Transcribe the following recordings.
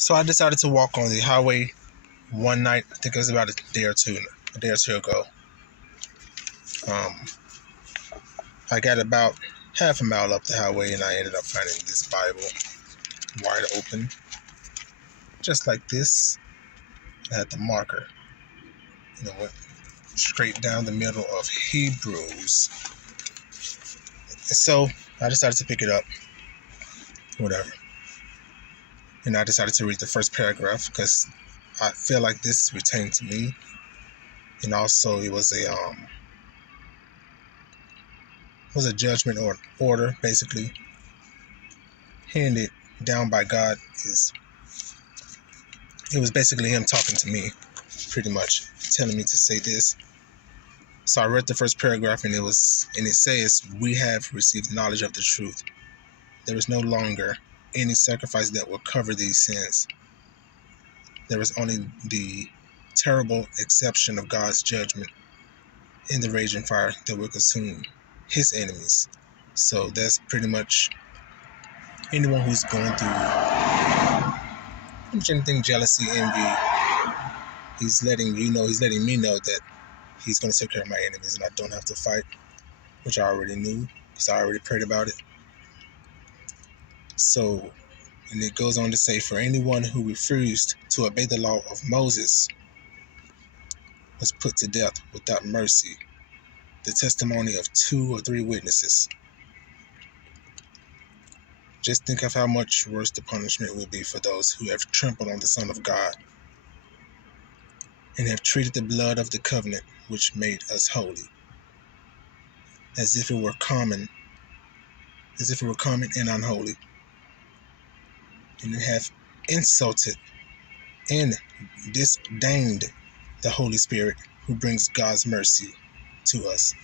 So I decided to walk on the highway one night. I think it was about a day or two ago. I got about half a mile up the highway and I ended up finding this Bible wide open, just like this. I had the marker, went straight down the middle of Hebrews. So I decided to pick it up, whatever. And I decided to read the first paragraph because I feel like this pertained to me. And also it was a judgment or order, basically handed down by God. It was basically him talking to me, pretty much telling me to say this. So I read the first paragraph and it says, "We have received knowledge of the truth. There is no longer any sacrifice that will cover these sins. There is only the terrible exception of God's judgment in the raging fire that will consume his enemies." So that's pretty much anyone who's going through anything, jealousy, envy. He's letting me know that he's going to take care of my enemies and I don't have to fight, which I already knew because I already prayed about it. So, and it goes on to say, "For anyone who refused to obey the law of Moses was put to death without mercy, the testimony of 2 or 3 witnesses." Just think of how much worse the punishment will be for those who have trampled on the Son of God and have treated the blood of the covenant which made us holy as if it were common and unholy, and have insulted and disdained the Holy Spirit who brings God's mercy to us.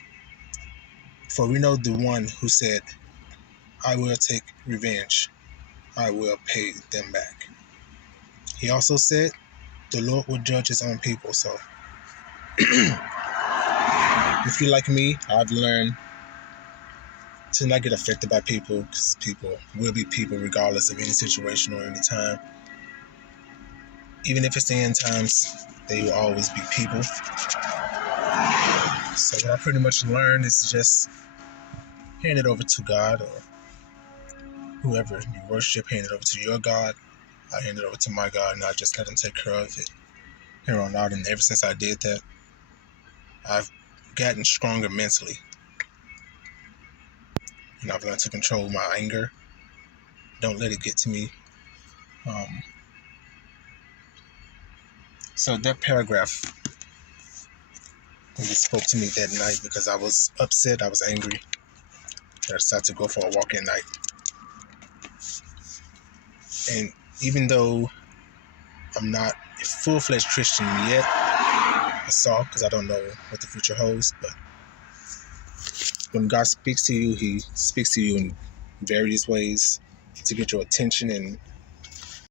For we know the one who said, "I will take revenge, I will pay them back." He also said, "The Lord will judge his own people." So, if you're like me, I've learned to not get affected by people, because people will be people regardless of any situation or any time. Even if it's the end times, they will always be people. So what I pretty much learned is to just hand it over to God, or whoever you worship, hand it over to your God. I hand it over to my God and I just let him take care of it here on out. And ever since I did that, I've gotten stronger mentally. And I've learned to control my anger. Don't let it get to me. So that paragraph really spoke to me that night because I was upset, I was angry. I decided to go for a walk at night. And even though I'm not a full-fledged Christian yet, because I don't know what the future holds, but when God speaks to you, he speaks to you in various ways to get your attention and